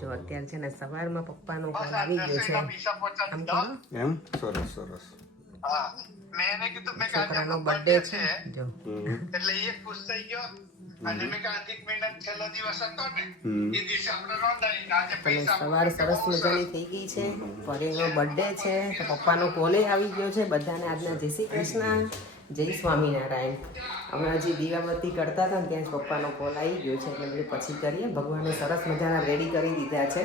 જો અત્યારે છે ને સવારમાં પપ્પાનો કોલ આવી ગયો છે. આમ કરો. એમ સરસ સરસ. છોકરાનો બર્થડે છે જો. એટલે એ ખુશ થઈ ગયો અને મેં કહ્યું અધિક મહિના છેલ્લો દિવસ હતો ને એ દિવસે આપણે નોંધાવી આજે અને પૈસા સવાર સરસ મજાની થઈ ગઈ છે. પરીનો બર્થડે છે તો પપ્પાનો કોલે આવી ગયો છે. બધાને આજના જય શ્રી કૃષ્ણ, જય સ્વામિનારાયણ. અમે હજી દીવાબત્તી કરતા હતા ને ત્યાં જ પપ્પાનો કોલ આવી ગયો છે એટલે બધું પછી કરીએ. ભગવાને સરસ મજાના રેડી કરી દીધા છે.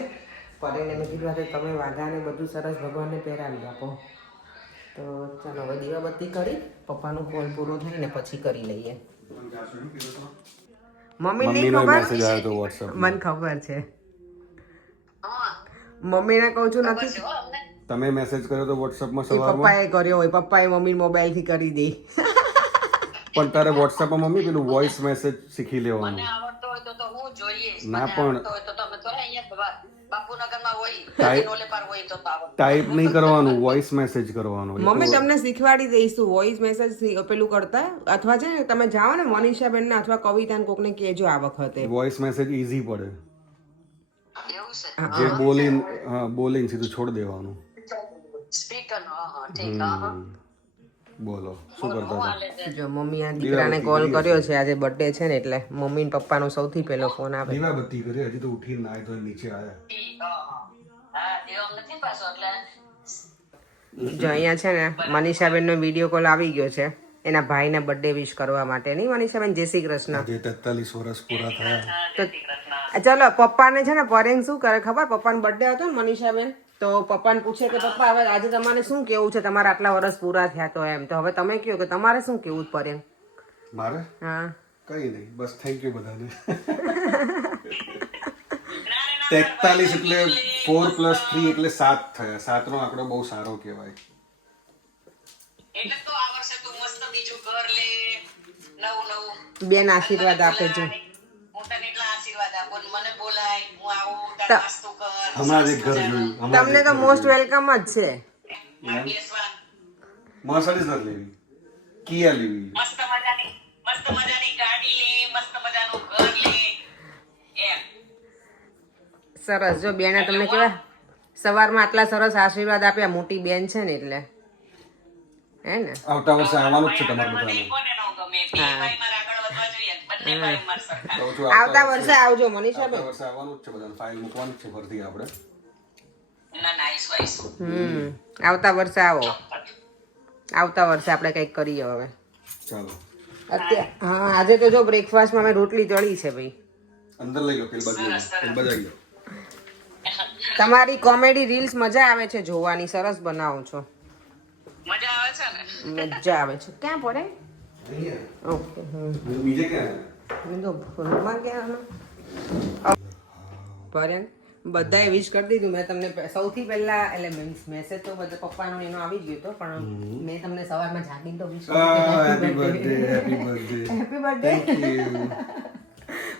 પરીને મેં કીધું આજે તમે વાઘાને બધું સરસ ભગવાનને પહેરાવી આપો. તો ચાલો હવે દીવાબત્તી કરી પપ્પાનો કોલ પૂરો થાય ને પછી કરી લઈએ. મમ્મીનો મેસેજ આવ્યો તો WhatsApp મને ખબર છે. મમ્મીને કહું છું નથી તમે મેસેજ કર્યો તો WhatsApp માં એ સવારમાં પપ્પાએ કર્યો હોય. પપ્પાએ મમ્મી મોબાઈલ થી કરી દે. પણ તારે WhatsApp માં મમ્મી પેલું વોઇસ મેસેજ શીખી લેવાનું. આવડતો હોય તો હું જોઈએ ના પણ તો તમે તો અહીંયા બાપુનગરમાં હોય ટાઈપ- નોલે પર હોય તો આવડે. ટાઈપ નહીં કરવાનું, વોઇસ મેસેજ કરવાનો. મમ્મી તમને શીખવાડી દઈશું વોઇસ મેસેજ પેલું કરતા. અથવા છે ને તમે જાઓ ને મનીષાબેન ને અથવા કવિતાને કોકને કહેજો આ વખતે. વોઇસ મેસેજ ઈઝી પડે. એવું છે જે બોલીને બોલીને સીધું છોડ દેવાનું. સ્પીકર નો હા ઠીક હા બોલો શું કરતા હતા? જો મમ્મી આ દીકરાને કોલ કર્યો છે. આજે બર્થડે છે ને એટલે મમ્મી ને પપ્પાનો સૌથી પહેલો ફોન આવે. દીવાબત્તી કરી હજી તો ઉઠીને નાય તો નીચે આયા. હા દેવ નથી પાછો એટલે જો અહીંયા છે ને મનીષાબેનનો વિડીયો કોલ આવી ગયો છે એના ભાઈને બર્થડે વિશ કરવા માટે. નહીં મનીષાબેન, જય શ્રી કૃષ્ણ. આજે 43 વર્ષ પૂરા થયા. તો ચલો પપ્પાને છે ને પરેન શું કરે ખબર? પપ્પાનો બર્થડે હતો ને મનીષાબેન, તો પપ્પાને પૂછે કે પપ્પા હવે આજે તમારે શું કેવું છે? તમારા આટલા વર્ષ પૂરા થયા તો એમ. તો હવે તમે કહો કે તમારે શું કેવું પરેન? મારે હા કઈ નહીં, બસ થેન્ક યુ બધાને. 43 એટલે 4 + 3 એટલે 7 થયા. 7 નો આંકડો બહુ સારો કહેવાય. એટલે તો આ વર્ષે તું મસ્ત બીજું ઘર લે નવું બેન આશીર્વાદ આપે છે. હું તને એટલા આશીર્વાદ આપું ને મને બોલાય હું આવું તારે નાસ્તો કર હમણાં જ એક ઘર જોયું. તમને તો મોસ્ટ વેલકમ જ છે. બેસવા મર્સિડીઝ નથી લેવી, કિયા લેવી. મસ્ત મજાની ગાડી લે મસ્ત મજાનું ઘર લે એમ સરસ. જો બેને તમને કેવા સવારમાં આટલા સરસ આશીર્વાદ આપ્યા. મોટી બેન છે ને એટલે હે ને. આવતા વર્ષે આવવાનું જ છે તમારે બધાને. મને કોને ન ગમે બે ભાઈ મારા આગળ વધવા જોઈએ બંને ભાઈ માર સરખા કહું છું, આવતા વર્ષે આવજો મનીષાબેન. આવતા વર્ષે આવવાનું જ છે બધાને. ફાઇલ મૂકવાની જ છે ફરતી આપણે. ના નાઈસ વાઈસ આવતા વર્ષે આવો. આવતા વર્ષે આપણે કંઈક કરીએ હવે. ચાલો અત્યારે હા આજે તો જો બ્રેકફાસ્ટમાં મેં રોટલી તળી છે ભાઈ. અંદર લઈ લો, પેલ બાજુ લઈ લો, પેલ બાજુ આવી લો. તમારી કોમેડી રીલ્સ મજા આવે છે જોવાની. સરસ બનાવો છો, મજા આવે છે ને મજા આવે છે. ક્યાં પડે? અહીંયા. ઓકે. બીજે ક્યાં? મેં તો રૂમમાં ક્યાં પર્યન બધાએ વિશ કરી દીધું. મેં તમને સૌથી પહેલા એટલે મીન્સ મેસેજ તો બધા પપ્પાનો એનો આવી જ ગયો હતો પણ મેં તમને સવારમાં જાગીને તો wish happy birthday, happy birthday. Happy birthday. Thank you.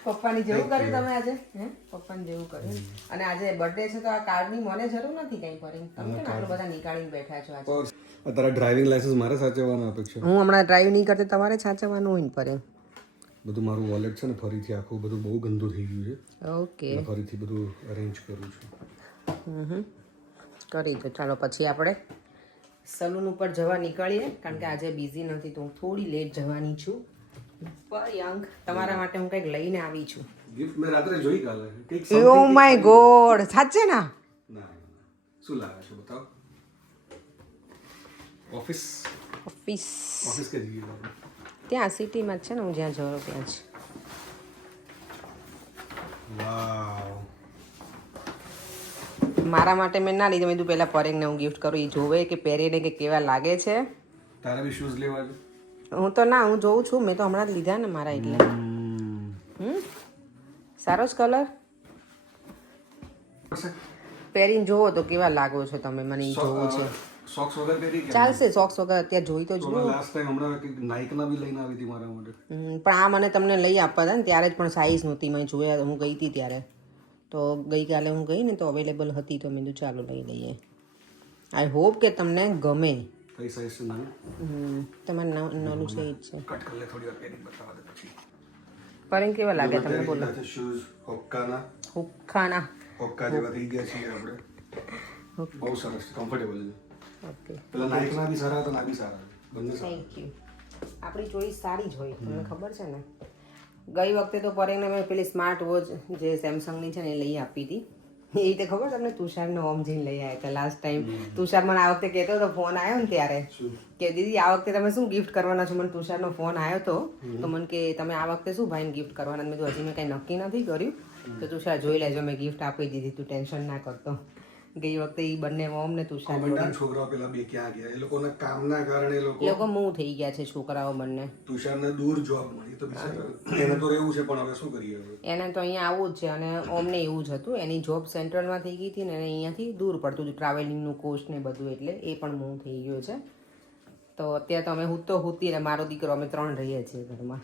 પપ્પાની જેવું કર્યું તમે આજે? હે પપ્પાની જેવું કર્યું. અને આજે બર્થડે છે તો આ કાર્ડની મને જરૂર નથી કઈ પરી. તમે કેમ આટલું બધા નીકાળીને બેઠા છો આજે? તારા ડ્રાઇવિંગ લાયસન્સ મારે સાચવવાનો અપેક્ષા. હું હમણાં ડ્રાઈવ નહીં કરતી, તમારે સાચવવાનું હોય ને પરે. બધું મારું વોલેટ છે ને ફરીથી આખું બધું બહુ ગંદુ થઈ ગયું છે. ઓકે એટલે ફરીથી બધું અરેન્જ કરું છું. કરી દો. ચાલો પછી આપણે સલૂન ઉપર જવા નીકળીએ કારણ કે આજે બિઝી નથી તો હું થોડી લેટ જવાની છું. યંગ તમારા માટે હું કંઈક લઈને આવી છું. ગિફ્ટ મેં રાત્રે જોઈ કાલે. કંઈક ઓ માય ગોડ, સાચે ના? ના શું લાવે છે બતાવો. ઓફિસ ઓફિસ ઓફિસ કે જઈએ આપણે. ત્યાં સિટીમાં જ છે ને હું જ્યાં જઉં ત્યાં જ. વાવ. મારા માટે મેં ના લીધું. મેં કીધું પહેલાં પરેંગને હું ગિફ્ટ કરું, એ જોવે કે પહેરીને કે કેવા લાગે છે. તારે બી શૂઝ લેવા છે? હું તો ના, હું જોઉં છું. મેં તો હમણાં જ લીધા ને મારા એટલે. સારો જ કલર. પહેરીને જોવો તો કેવા લાગો છો તમે, મને એ જોવું છે. સોક્સ વગર પહેરી કે ચાલશે સોક્સ વગર. અત્યારે જોઈ તો જુઓ. લાસ્ટ ટાઈમ હમણાં કંઈક નાઇકના બી લઈને આવી હતી મારા માટે. પણ આ મને તમને લઈ આપવા હતા ને ત્યારે જ પણ સાઈઝ નહોતી. મેં જોયા હું ગઈ હતી ત્યારે તો ગઈકાલે હું ગઈ ને તો અવેલેબલ હતી તો મેં કીધું ચાલો લઈ લઈએ. આઈ હોપ કે તમને ગમે. કઈ સાઈઝ છે નાની? તમારે નાનું છે એ જ છે. કટ કરી લે થોડી વાર પહેરી બતાવવા દે પછી. પરેંગ કેવા લાગે તમને બોલો? શૂઝ હોક્કાના હુક્ખાના. હોક્કા જેવા થઈ ગયા છે આપણે. બહુ સરસ કમ્ફર્ટેબલ છે. ઓકે, પેલા નાઇકના બી સારા હતા, ના બી સારા બંને સારા. Thank you. આપણી ચોઈસ સારી જ હોય, તમને ખબર છે ને. ગઈ વખતે તો પરેંગને મેં પેલી સ્માર્ટ વોચ જે સેમસંગની છે ને એ લઈ આપી હતી. એ રીતે ખબર તમને તુષારને ઓમ જઈને લઈ આવ્યા હતા લાસ્ટ ટાઈમ. તુષાર મને આ વખતે કહેતો હતો, ફોન આવ્યો ને ત્યારે કે દીદી આ વખતે તમે શું ગિફ્ટ કરવાના છો? મને તુષારનો ફોન આવ્યો હતો તો મને કે તમે આ વખતે શું ભાઈને ગિફ્ટ કરવાના? મેં કીધું હજી મેં કંઈ નક્કી નથી કર્યું, તો તુષાર જોઈ લેજો, મેં ગિફ્ટ આપી દીધી, તું ટેન્શન ના કરતો. ગઈ વખતે એ બંને ઓમ ને તુષાર છોકરાઓ પેલા બે ક્યાં ગયા? એ લોકોના કામના કારણે એ લોકો મૂવ થઈ ગયા છે છોકરાઓ બંને. તુષારને દૂર જોબ મળી તો બિચારા એને તો રહેવું છે, પણ હવે શું કરીએ? એને તો અહીંયા આવવું જ છે અને ઓમને એવું જ હતું, એની જોબ સેન્ટ્રલમાં થઈ ગઈ હતી ને એને અહીંયાથી દૂર પડતું હતું ટ્રાવેલિંગનું કોસ્ટ ને બધું, એટલે એ પણ મૂવ થઈ ગયો છે. તો અત્યારે તો અમે હું તો હુતી ને મારો દીકરો અમે 3 રહીએ છીએ ઘરમાં.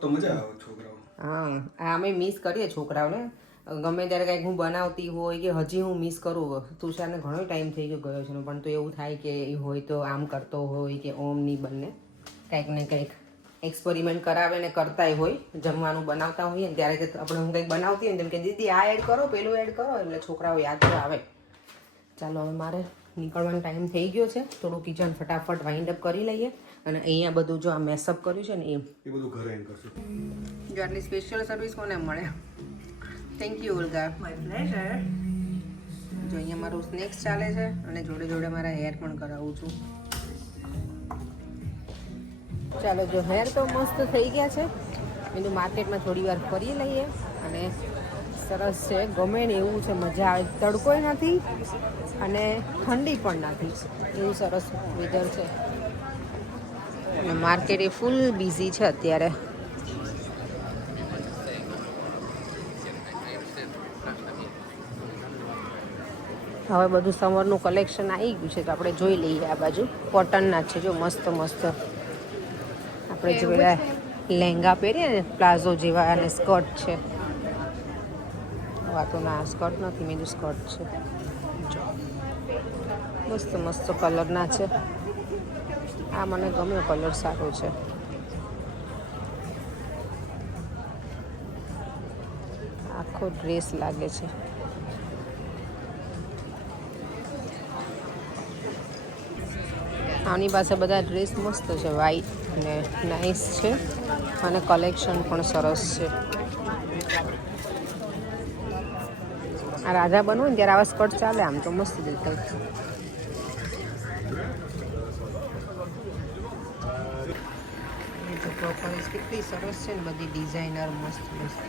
તો મજા આવે છોકરાઓ. હા, અમે મિસ કરીએ છોકરાઓને. ગમે ત્યારે કંઈક હું બનાવતી હોય કે હજી હું મિસ કરું. તુષારને ઘણો ટાઈમ થઈ ગયો છે પણ તો એવું થાય કે એ હોય તો આમ કરતો હોય કે ઓમની બંને કંઈક ને કંઈક એક્સપેરિમેન્ટ કરાવે ને કરતાય હોય. જમવાનું બનાવતા હોઈએ ને ત્યારે આપણે હું કંઈક બનાવતી હોય ને તેમ કે દીદી આ એડ કરો, પેલું એડ કરો, એટલે છોકરાઓ યાદ તો આવે. ચાલો હવે મારે નીકળવાનો ટાઈમ થઈ ગયો છે. થોડું કિચન ફટાફટ વાઇન્ડ અપ કરી લઈએ અને અહીંયા બધું જો આ મેસઅપ કર્યું છે ને એ બધું ઘરે એમ કરશું. જો આટલી સ્પેશિયલ સર્વિસ કોને મળે? Thank you Olga. My pleasure. જો અહીંયા મારું સ્નેક્સ ચાલે છે અને જોડે જોડે મારા હેર પણ કરાવું છું. ચાલો, જો હેર તો મસ્ત થઈ ગયા છે. એનું માર્કેટમાં થોડી વાર ફરી લઈએ અને સરસ છે, ગમે ને એવું છે, મજા આવે. તડકોય નથી અને ઠંડી પણ નથી, એવું સરસ વેધર છે. અને માર્કેટ એ ફૂલ બિઝી છે અત્યારે. હવે બધું સમરનું કલેક્શન આવી ગયું છે તો આપણે જોઈ લઈએ. આ બાજુ કોટનના છે જો મસ્ત મસ્ત. આપણે જોયા લહેંગા પહેરીએ ને પ્લાઝો જેવા અને સ્કર્ટ છે. વાતો ના સ્કર્ટ નથી, મેં સ્કર્ટ છે. જો મસ્ત મસ્ત કલરના છે. આ મને ગમ્યો કલર, સારો છે. આખો ડ્રેસ લાગે છે. આની પાસે બધા ડ્રેસ મસ્ત છે, વ્હાઈટ અને નાઇસ છે અને કલેક્શન પણ સરસ છે. આ રાધા બનવું ને ત્યારે આવા સ્કર્ટ ચાલે, આમ તો મસ્ત દેખાય. પ્રોપર્ટીઝ કેટલી સરસ છે ને, બધી ડિઝાઇનર મસ્ત મસ્ત.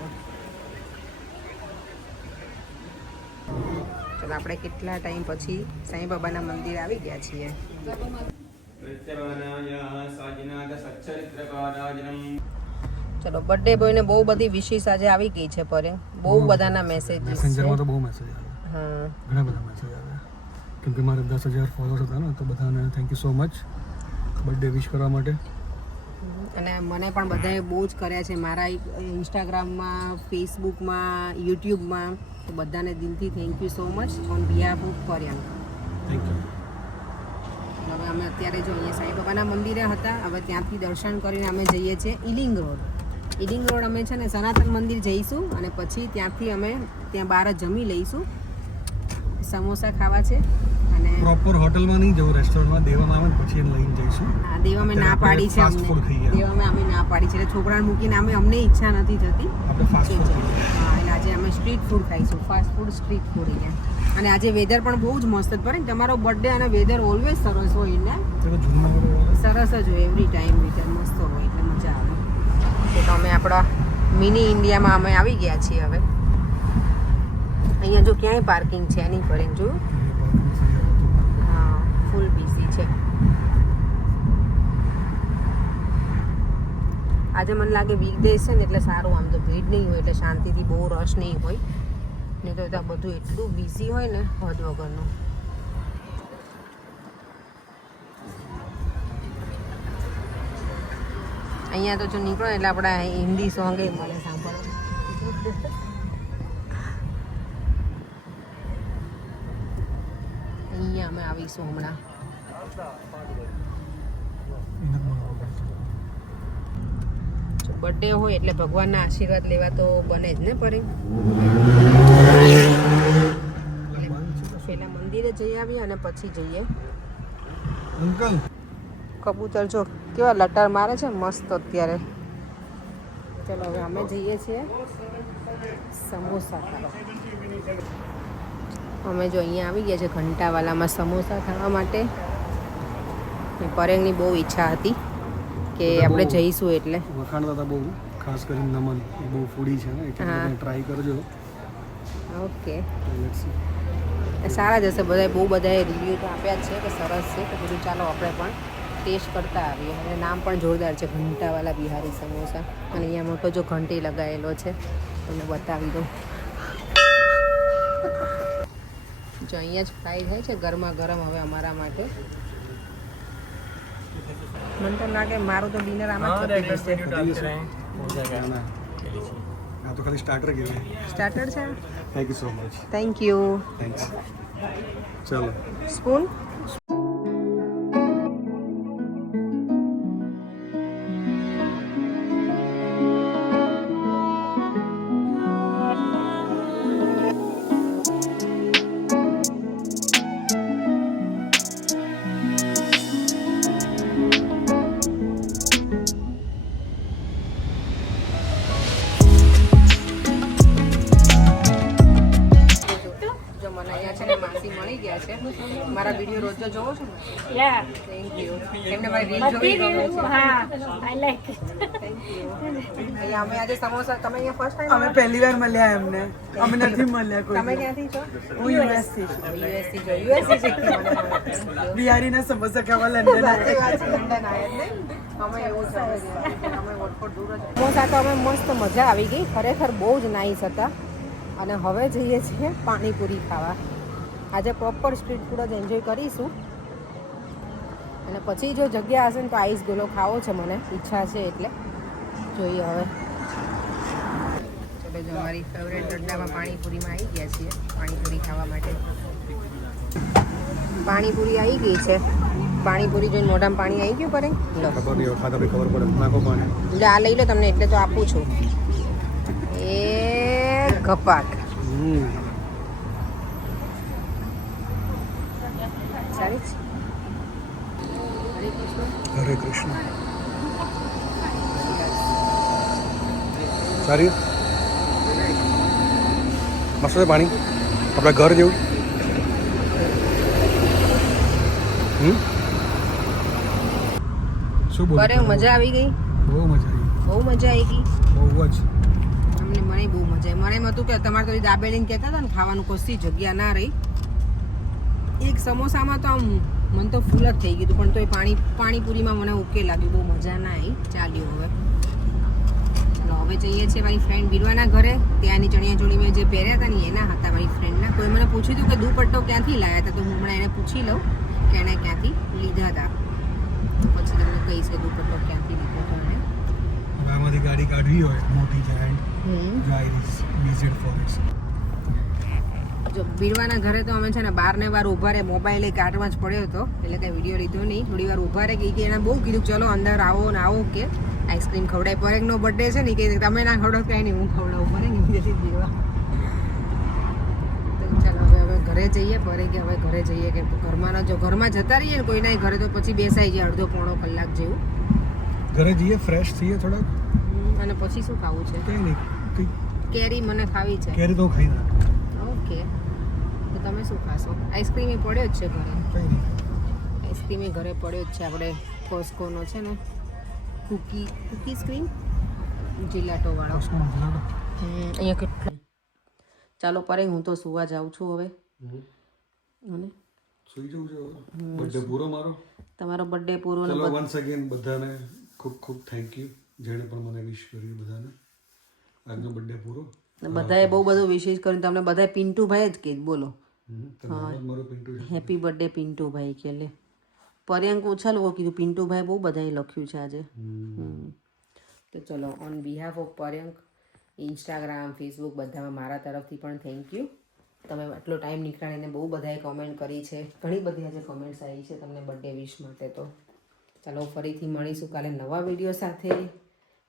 ચાલો આપણે કેટલા ટાઈમ પછી સાંઈ બાબાના મંદિર આવી ગયા છીએ. ચલો, બર્થડે બોયને બહુ બધી વિશેષ આજે આવી ગઈ છે પરે. બહુ બધાના મેસેજીસ છે. મેસેન્જરમાં તો બહુ મેસેજ આવે. હા, ઘણા બધા મેસેજ આવે. કેમ કે મારે 10,000 ફોલોઅર્સ હતા ને, તો બધાને thank you so much birthday wish કરવા માટે. અને મને પણ બધાએ બહુ જ કર્યા છે મારા ઇન્સ્ટાગ્રામમાં, ફેસબુકમાં, યુટ્યુબમાં. તો બધાને દિલથી thank you so much on behalf of Paryank. Thank you. હવે અમે અત્યારે જો અહીંયા સાંઈ બાબાના મંદિરે હતા. હવે ત્યાંથી દર્શન કરીને અમે જઈએ છીએ ઈલિંગ રોડ. ઈલિંગ રોડ અમે છે ને સનાતન મંદિર જઈશું અને પછી ત્યાંથી અમે ત્યાં બહાર જ જમી લઈશું. સમોસા ખાવા છે અને પ્રોપર હોટલમાં નહીં જવું, રેસ્ટોરન્ટમાં દેવામાં આવે ને પછી એને લઈને જઈશું. આ દેવામાં ના પાડી છે ફાસ્ટ ફૂડ ખાઈએ. દેવામાં અમે ના પાડી છે એટલે છોકરાને મૂકીને અમને ઈચ્છા નથી થતી. આપણે ફાસ્ટ ફૂડ ખાઈએ. હા, એટલે આજે અમે સ્ટ્રીટ ફૂડ ખાઈશું, ફાસ્ટ ફૂડ સ્ટ્રીટ ફૂડ અહીંયા. અને આજે વેધર પણ બહુ જ મસ્ત જ પડે ને. તમારો બર્થડે અને વેધર ઓલવેઝ સરસ હોય ને, તો જૂનમાં સરસ જ હોય. એવરી ટાઈમ વેધર મસ્ત હોય એટલે મજા આવે. તો અમે આપણા મિની ઇન્ડિયામાં અમે આવી ગયા છીએ હવે. અહીંયા જો ક્યાંય પાર્કિંગ છે નહીં પડે, જોયું? હા, ફૂલ બિઝી છે આજે. મને લાગે વીકડેઝ છે ને એટલે સારું, આમ તો ભીડ નહીં હોય એટલે શાંતિથી બહુ રશ નહીં હોય. નહીં તો ત્યાં બધું એટલું બિઝી હોય ને હદ વગરનું. અહીંયા તો જો નીકળો એટલે આપણા હિન્દી સોંગ એ મળે સાંભળવા. અહીંયા અમે આવીશું હમણાં. બર્થડે હોય એટલે ભગવાનના આશીર્વાદ લેવા તો બને જ ને પરે. પહેલા મંદિરે જઈ આવીએ અને પછી જઈએ. અંકલ કબૂતર જો કેવા લટાર મારે છે મસ્ત અત્યારે. ચલો હવે અમે જઈએ છીએ સમોસા ખાવા. અમે જો અહીંયા આવી ગયા છે ઘંટાવાલામાં સમોસા ખાવા માટે. પરેંગની બહુ ઈચ્છા હતી કે આપણે જઈશું એટલે. વખાણતા હતા બહુ, ખાસ કરીને નમન એ બહુ ફૂડી છે ને એટલે ટ્રાય કરજો. Okay let's see. સારા જ હશે. બધા બહુ બધાએ રિવ્યૂ તો આપ્યા જ છે કે સરસ છે. તો બધું ચાલો આપણે પણ ટેસ્ટ કરતા આવીએ. અને નામ પણ જોરદાર છે ઘંટાવાલા બિહારી સમોસા. અને અહીંયા મોટો જો ઘંટી લગાવેલો છે તમને બતાવી દઉં. જો અહીંયા જ ફ્રાય થાય છે ગરમા ગરમ હવે અમારા માટે. મને તો લાગે મારું તો ડિનર આમાં જ પતી જશે. આ તો ખાલી સ્ટાર્ટર કહેવાય. સ્ટાર્ટર છે. Thank you so much. Thank you. Thanks. ચાલો સ્પૂન. મારા વિડિયો રોજ જોવો છો ને? Yeah. Thank you. એમને મારી રીલ જોવી ગમે છે. I like it. અહીંયા અમે આજે સમોસા. તમે અહીંયા ફર્સ્ટ ટાઈમ? અમે પહેલી વાર મળ્યા એમને. અમે નથી મળ્યા કોઈ. તમે ક્યાંથી છો? હું યુએસ થી છું. યુએસથી છો. યુએસથી શીખી મને. બિહારીના સમોસા ખાવા લંડન સાચી વાત છે. લંડન આવ્યા ને અમે એવું છે. અમે વોટફોર્ડ દૂર જ. સમોસા તો અમે મસ્ત મજા આવી ગઈ. ખરેખર બહુ જ નાઈસ હતા. અને હવે જઈએ છીએ પાણીપુરી ખાવા. આજે પ્રોપર સ્ટ્રીટ ફૂડ જ એન્જોય કરીશું. અને પછી જો જગ્યા હશે ને તો આઈસ ગોલો ખાવો છે મને. ઈચ્છા છે એટલે જોઈએ હવે. ચલો જો મારી ફેવરેટ અડ્ડામાં પાણીપુરીમાં આવી ગયા છીએ પાણીપુરી ખાવા માટે. પાણીપુરી આવી ગઈ છે. પાણીપુરી જોઈને મોઢામાં પાણી આવી ગયું પડે. લો ખબર નહીં ખાતા પછી ખબર પડે. નાખો પાણી. એટલે આ લઈ લો તમને એટલે તો આપું છું. એ ગપાક સારી છે. હરે કૃષ્ણ. સારી મસ્ત છે પાણી. આપણા ઘર જેવું. શું બોલ? અરે મજા આવી ગઈ. બહુ મજા આવી. બહુ મજા આવી ગઈ. બહુ જ. મને બહુ મજા આવી. મને એમ હતું કે તમારે તો દાબેલીને કહેતા હતા ને ખાવાનું કશી જગ્યા ના રહી. એક સમોસામાં તો આમ મને તો ફૂલ જ થઈ ગયું હતું. પણ તો એ પાણીપુરીમાં મને ઓકે લાગ્યું. બહુ મજા ના આવી. ચાલ્યું હવે. ચલો હવે જઈએ છીએ મારી ફ્રેન્ડ બીરવાના ઘરે. ત્યાંની ચણિયાચોળી મેં જે પહેર્યા હતા ને એના હતા મારી ફ્રેન્ડના. કોઈ મને પૂછ્યું હતું કે દુપટ્ટો ક્યાંથી લાવ્યા હતા. તો હું હમણાં એને પૂછી લઉં કે એણે ક્યાંથી લીધા હતા. તો પછી તમને કહીશ કે દુપટ્ટો ક્યાંથી લીધો હતો એને. આમાંથી ગાડી કાઢવી હોય મોટી જાયન્ટ જાયરીસ બીઝેડ ફોરેસ્ટ. જો બીરવાના ઘરે તો અમે છે ને બાર ને બાર ઊભા રહે. મોબાઈલ એ કાર્ટમાં જ પડ્યો હતો એટલે કંઈ વિડીયો લીધો નહીં. થોડી વાર ઊભા રહે કે એને બહુ કીધું ચલો અંદર આવો ને આવો કે આઈસ્ક્રીમ ખવડાય. પરેગનો બર્થડે છે ને કે તમે ના ખવડાવ કાંઈ નહીં હું ખવડાવું. પડે ને બીજેથી બીરવા. તો ચાલો હવે ઘરે જઈએ. પરેગ હવે ઘરે જઈએ કે ઘરમાં જો ઘરમાં જતા રહીએ ને કોઈના ઘરે તો પછી બેસાઈ જાય અડધો પોણો કલાક જેવું. ઘરે જઈએ ફ્રેશ થઈએ થોડાક. અને પછી શું ખાવું છે? કંઈ નહીં. કેરી મને ખાવી છે. કેરી તો ખાઈ નાખ. ઓકે તો તમે શું ખાશો? આઈસ્ક્રીમ એ પડ્યો જ છે ઘરે. કંઈ નહીં. આઈસ્ક્રીમ એ ઘરે પડ્યો જ છે. આપણે કોસ્કોનો છે ને કુકી સ્ક્રીમ જીલાટો વાળો. અહીંયા કેટલો. ચાલો પરે હું તો સુવા જાઉં છું હવે. અને સુઈ જવું છે. બર્થડે પૂરો મારો. તમારો બર્થડે પૂરો. ચલો વન્સ અગેન બધાને ખૂબ ખૂબ થેન્ક યુ જેણે પણ મને વિશ કર્યું. બધાને આજનો બર્થડે પૂરો. બધાએ બહુ બધું વિશેષ કર્યું. તમને બધાએ પિન્ટુભાઈ જ કે બોલો મારો પિન્ટુ છે. હેપી બર્થડે પિન્ટુભાઈ કે લે. પર્યાંક ઓછા લોકો કીધું પિન્ટુભાઈ બહુ બધાએ લખ્યું છે આજે. તો ચલો on behalf of Paryank Instagram Facebook બધામાં મારા તરફથી પણ થેન્ક યુ. તમે આટલો ટાઈમ નીકાળીને બહુ બધાએ કોમેન્ટ કરી છે. ઘણી બધી આજે કોમેન્ટ્સ આવી છે તમને બર્થડે વિશ માટે. તો ચાલો ફરીથી મળીશું કાલે નવા વિડીયો સાથે.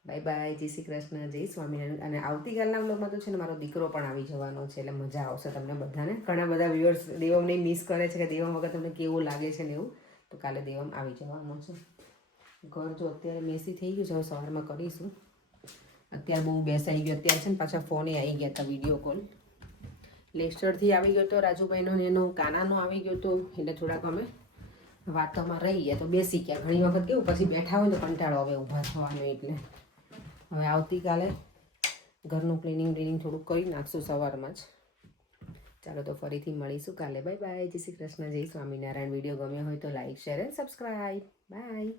બાય બાય, જય શ્રી કૃષ્ણ, જય સ્વામિનારાયણ. અને આવતીકાલના વ્લોગમાં તો છે ને મારો દીકરો પણ આવી જવાનો છે, એટલે મજા આવશે તમને બધાને. ઘણા બધા વ્યુઅર્સ દેવમને મિસ કરે છે કે દેવમ વગર તમને કેવું લાગે છે ને એવું, તો કાલે દેવમ આવી જવાનો છે. ઘર જો અત્યારે મેસી થઈ ગયું છે, હવે સવારમાં કરીશું. અત્યારે બહુ બેસાઈ ગયો, અત્યારે છે ને પાછા ફોને આવી ગયા હતા વિડીયો કોલ. લેસ્ટરથી આવી ગયો તો રાજુભાઈનો ને એનો કાનાનો આવી ગયો તો, એટલે થોડાક અમે વાતોમાં રહી ગયા તો બેસી ગયા. ઘણી વખત કેવું પછી બેઠા હોય તો કંટાળો આવે ઊભા થવાનો, એટલે હવે આવતીકાલે ઘરનું ક્લિનિંગ થોડુંક કરી નાખશું સવારમાં જ. ચાલો તો ફરીથી મળીશું કાલે. બાય બાય, જય શ્રી કૃષ્ણ, જય સ્વામિનારાયણ. વિડીયો ગમ્યો હોય તો like, share and subscribe. By.